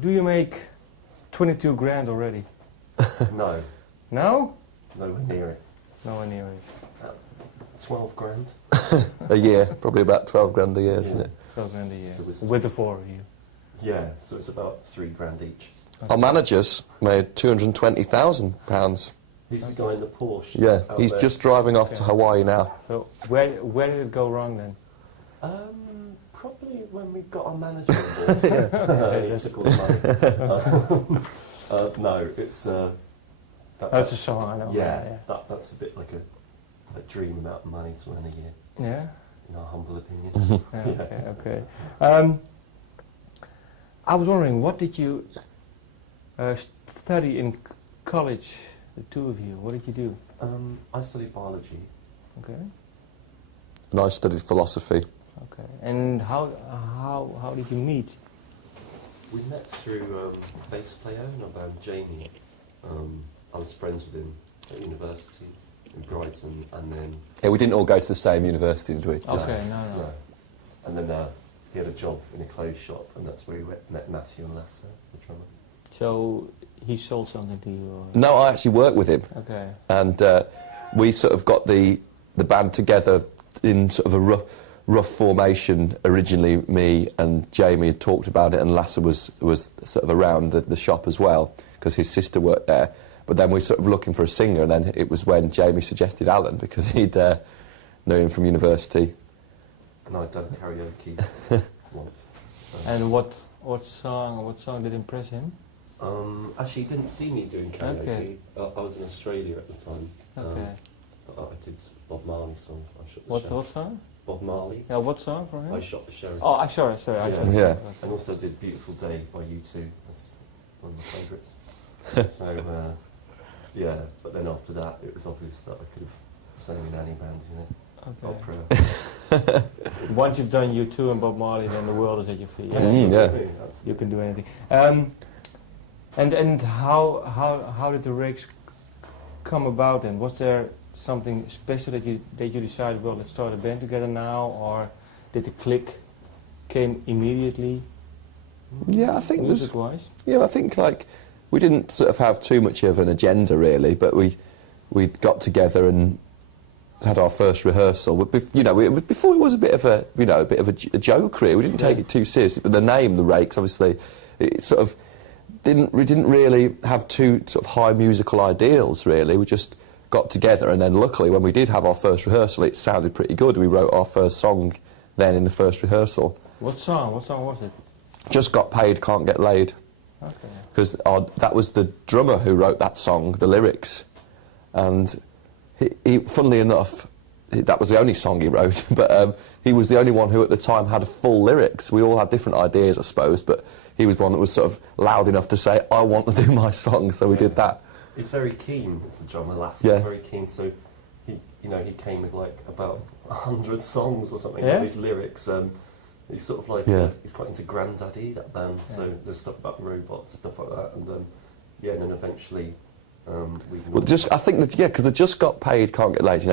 Do you make 22 grand already? No. No? Nowhere near it. Nowhere near it. 12 grand. A year, probably about 12 grand a year, isn't it? 12 grand a year. So with the four of you. Yeah, so it's about 3 grand each. Okay. Our manager's made £220,000. He's the guy in the Porsche. Yeah, he's there. just driving off to Hawaii now. So where did it go wrong then? Probably when we got our manager on board. He took all the money. No, it's... That's a song, I know. Yeah, that's a bit like a dream amount of money to earn a year. Yeah? In our humble opinion. Yeah, okay. I was wondering, what did you study in college, the two of you? What did you do? I studied biology. Okay. And I studied philosophy. Okay. And how did you meet? We met through a bass player in our band, Jamie. I was friends with him at university in Brighton, and then... Yeah, we didn't all go to the same university, did we? Okay, no. And then he had a job in a clothes shop, and that's where we met Matthew and Lasse, the drummer. So he sold something to you? Or? No, I actually worked with him. Okay. And we sort of got the band together in sort of a rough formation. Originally, me and Jamie had talked about it, and Lasse was sort of around the shop as well, because his sister worked there. But then we were sort of looking for a singer, and then it was when Jamie suggested Alan, because he'd knew him from university. And I'd done karaoke once. And what song did impress him? Actually, he didn't see me doing karaoke. Okay. I was in Australia at the time. Okay. I did Bob Marley's song. I Shot the What Sheriff. song? Bob Marley. Yeah, what song for him? I Shot the Sheriff. Oh, sorry. I shot the Yeah. Sheriff. And also did Beautiful Day by U2. That's one of my favourites. So, yeah, but then after that, it was obvious that I could have sang in any band, you know. Okay. Opera. Once you've done U2 and Bob Marley, then the world is at your feet. Yeah. Absolutely. You can do anything. And how did the Rakes come about then? Was there something special that you decided, well, let's start a band together now, or did the click came immediately? Yeah, I think music-wise. Yeah, I think like we didn't sort of have too much of an agenda really, but we got together and had our first rehearsal. Before it was a bit of a joke really. We didn't take it too seriously, but the name, the Rakes, obviously, it sort of we didn't really have too sort of high musical ideals really. We just got together, and then luckily when we did have our first rehearsal, it sounded pretty good. We wrote our first song then in the first rehearsal. What song? What song was it? Just Got Paid, Can't Get Laid. Okay. Because that was the drummer who wrote that song, the lyrics, and he funnily enough, that was the only song he wrote, but he was the only one who at the time had full lyrics. We all had different ideas, I suppose, but he was the one that was sort of loud enough to say, I want to do my song, so we did that. He's very keen, as the drummer, Lasse, very keen, so he came with like about 100 songs or something, all these lyrics. He's sort of like, he's quite into Grandaddy, that band, so there's stuff about robots, stuff like that, and and then eventually I think that, because they Just Got Paid, Can't Get Laid,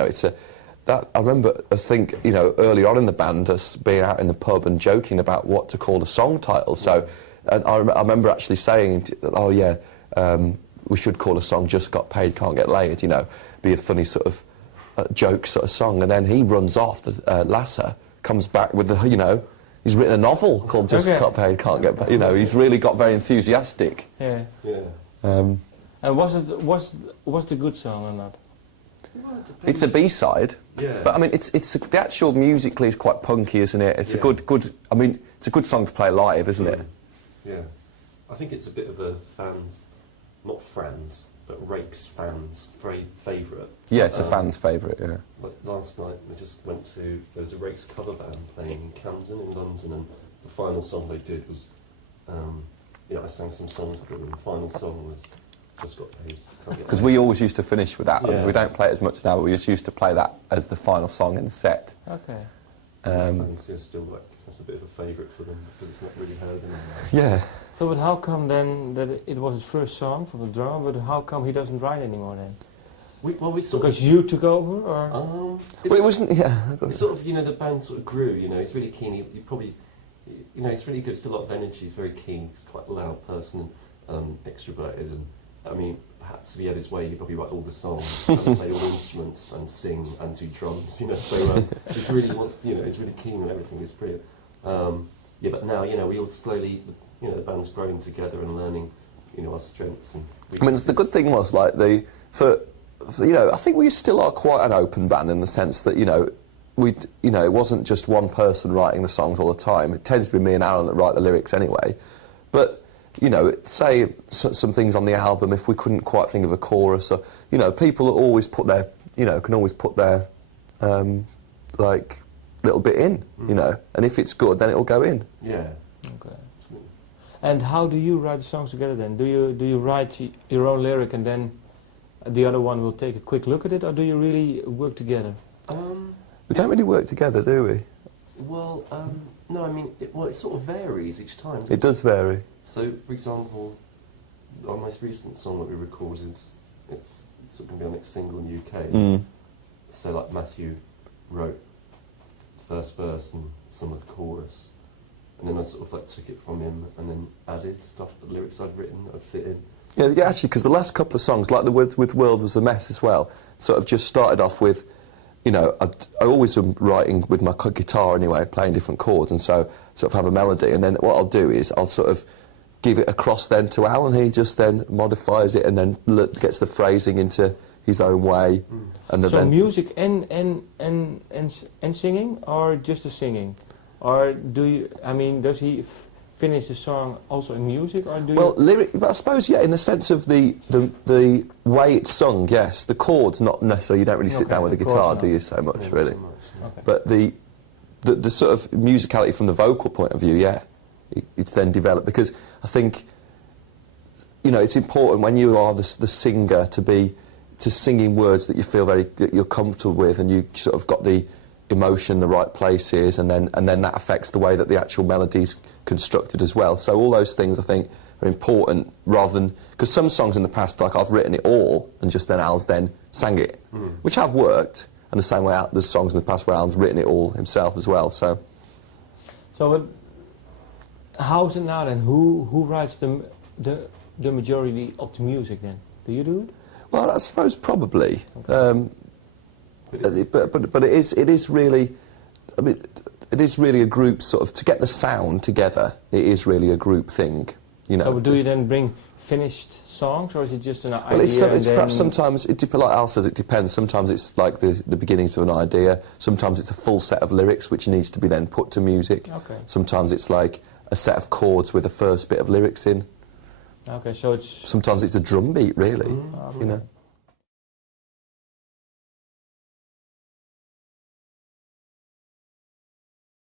I remember, early on in the band, us being out in the pub and joking about what to call the song title, so, and I remember actually saying, we should call a song Just Got Paid, Can't Get Laid, be a funny sort of joke sort of song, and then he runs off, Lasse comes back with he's written a novel called Just Got Paid, Can't Get Paid. He's really got very enthusiastic. Yeah. Yeah. And was the good song or not? Well, it's a B-side. Yeah. But I mean, the actual musically is quite punky, isn't it? It's a good. I mean, it's a good song to play live, isn't it? Yeah. I think it's a bit of a not fans, but Rakes fans' favourite. Yeah, it's a fan's favourite. Yeah. Like last night, we just went to. There was a Rakes cover band playing in Camden in London, and the final song they did was, I sang some songs with them, and the final song was Just Got Paid. Because we always used to finish with that. Yeah. We don't play it as much now, but we just used to play that as the final song in the set. Okay. Fans are still like that's a bit of a favourite for them because it's not really heard anymore. Yeah. So, but how come then that it was his first song from the drummer? But how come he doesn't write anymore then? Because you took over, or? Well, it wasn't. Yeah. It's sort of the band sort of grew. He's really keen. He probably you know, it's really good. It's got a lot of energy. He's very keen. He's quite a loud person, extroverted, and I mean, perhaps if he had his way, he'd probably write all the songs, and play all the instruments, and sing, and do drums. You know, so he's really wants. You know, he's really keen on everything. It's brilliant. Yeah, but now, you know, we all slowly, you know, the band's growing together and learning, you know, our strengths and weaknesses. I mean, the good thing was, like, you know, I think we still are quite an open band in the sense that, you know, you know, it wasn't just one person writing the songs all the time. It tends to be me and Aaron that write the lyrics anyway. But, you know, say some things on the album, if we couldn't quite think of a chorus, or, you know, people always put their, you know, can always put their, like, little bit in, you know, and if it's good, then it'll go in. Yeah. Okay. And how do you write the songs together then? Do you write your own lyric and then the other one will take a quick look at it, or do you really work together? We don't really work together, do we? Well, no, I mean, it sort of varies each time. It does vary. So, for example, our most recent song that we recorded, it's sort of going to be our next single in the UK. So, like, Matthew wrote the first verse and some of the chorus, and then I sort of like took it from him and then added stuff, the lyrics I'd written that would fit in. Yeah, actually, because the last couple of songs, like the with World Was a Mess as well, sort of just started off with, you know, I always am writing with my guitar anyway, playing different chords, and so sort of have a melody, and then what I'll do is I'll sort of give it across then to Al, and he just then modifies it and then gets the phrasing into his own way. And so then music and singing, or just the singing? Or do you, I mean, does he finish the song also in music, or do you... Well, I suppose, yeah, in the sense of the way it's sung, yes. The chords, not necessarily, you don't really sit down with the guitar, do you, so much, really? So much, okay. But the sort of musicality from the vocal point of view, yeah, it's then developed, because I think, you know, it's important when you are the singer to sing in words that you feel that you're comfortable with, and you sort of got the emotion in the right places, and then that affects the way that the actual melody's constructed as well. So all those things, I think, are important, rather than... Because some songs in the past, like, I've written it all, and just then Al's then sang it, which have worked, and the same way there's songs in the past where Al's written it all himself as well, so... So, how's it now then? Who writes the majority of the music then? Do you do it? Well, I suppose probably. Okay. But it is really, I mean, it is really a group sort of, to get the sound together, it is really a group thing, you know. So do you then bring finished songs, or is it just an idea? Well, it's perhaps sometimes, like Al says, it depends. Sometimes it's like the beginnings of an idea. Sometimes it's a full set of lyrics which needs to be then put to music. Okay. Sometimes it's like a set of chords with the first bit of lyrics in. Okay, so it's... Sometimes it's a drum beat, really, you know.